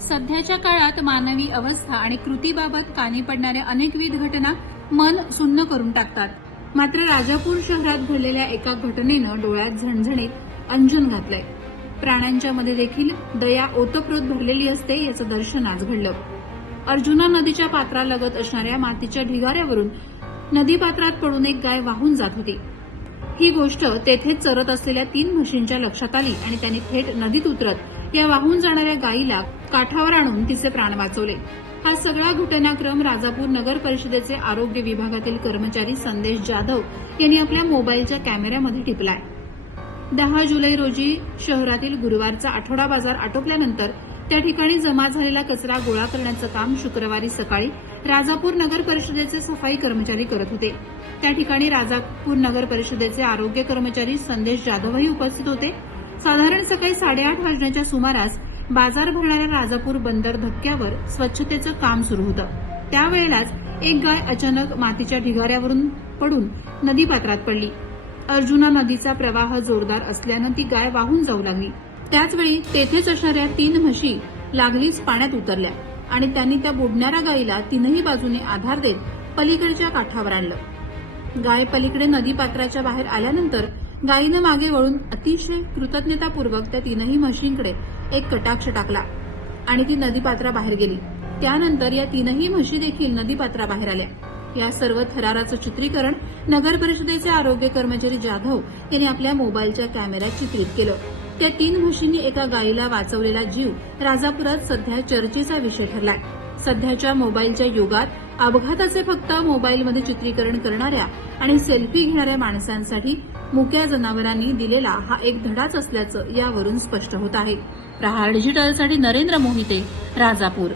सध्याच्या काळात मानवी अवस्था आणि कृतीबाबत कानी पडणाऱ्या अनेकविध घटना मन सुन्न करून टाकतात. मात्र राजापूर शहरात घडलेल्या एका घटनेनं डोळ्यात झणझणीत अंजन घातलंय. प्राण्यांच्या मध्ये देखील दया ओतप्रोत भरलेली असते याचं दर्शन आज घडलं. अर्जुना नदीच्या पात्रालगत असणाऱ्या मातीच्या ढिगाऱ्यावरून नदी पात्रात पडून एक गाय वाहून जात होती. ही गोष्ट तेथेच चरत असलेल्या तीन म्हशींच्या लक्षात आली आणि त्यांनी थेट नदीत उतरत या वाहून जाणाऱ्या गायीला काठावर आणून तिचे प्राण वाचवले. हा सगळा घटनाक्रम राजापूर नगर परिषदेचे आरोग्य विभागातील कर्मचारी संदेश जाधव यांनी आपल्या मोबाईलच्या कॅमेऱ्यामध्ये टिपलाय. दहा जुलै रोजी शहरातील गुरुवारचा आठवडा बाजार आटोपल्यानंतर त्या ठिकाणी जमा झालेला कचरा गोळा करण्याचं काम शुक्रवारी सकाळी राजापूर नगर परिषदेचे सफाई कर्मचारी करत होते. त्या ठिकाणी राजापूर नगर परिषदेचे आरोग्य कर्मचारी संदेश जाधवही उपस्थित होते. साधारण सकाळी साडेआठ वाजण्याच्या सुमारास बाजार भरणाऱ्या राजापूर बंदर धक्क्यावर स्वच्छतेचं काम सुरू होतं. त्यावेळेलाच एक गाय अचानक मातीच्या ढिगाऱ्यावरून पडून नदीपात्रात पडली. अर्जुना नदीचा प्रवाह जोरदार असल्यानं ती गाय वाहून जाऊ लागली. त्याचवेळी तेथेच असणाऱ्या तीन म्हशी लागलीच पाण्यात उतरल्या आणि त्यांनी त्या बुडणाऱ्या गायीला तीनही बाजूने आधार देत पलीकडच्या काठावर आणलं. गाय पलीकडे नदीपात्राच्या बाहेर आल्यानंतर गायीनं मागे वळून अतिशय कृतज्ञतापूर्वक त्या तीनही म्हशींकडे एक कटाक्ष टाकला आणि ती नदीपात्राबाहेर गेली. त्यानंतर या तीनही म्हशी देखील नदीपात्राबाहेर आल्या. या सर्व थराराचं चित्रीकरण नगर परिषदेचे आरोग्य कर्मचारी जाधव यांनी आपल्या मोबाईलच्या कॅमेऱ्यात चित्रित केलं. त्या तीन म्हशींनी एका गायीला वाचवलेला जीव राजापुरात सध्या चर्चेचा विषय ठरलाय. सध्याच्या मोबाईलच्या युगात अपघाताचे फक्त मोबाईलमध्ये चित्रीकरण करणाऱ्या आणि सेल्फी घेणाऱ्या माणसांसाठी मुक्या जनावरांनी दिलेला हा एक धडाच असल्याचं यावरून स्पष्ट होत आहे. प्रहार डिजिटलसाठी नरेंद्र मोहिते राजापूर.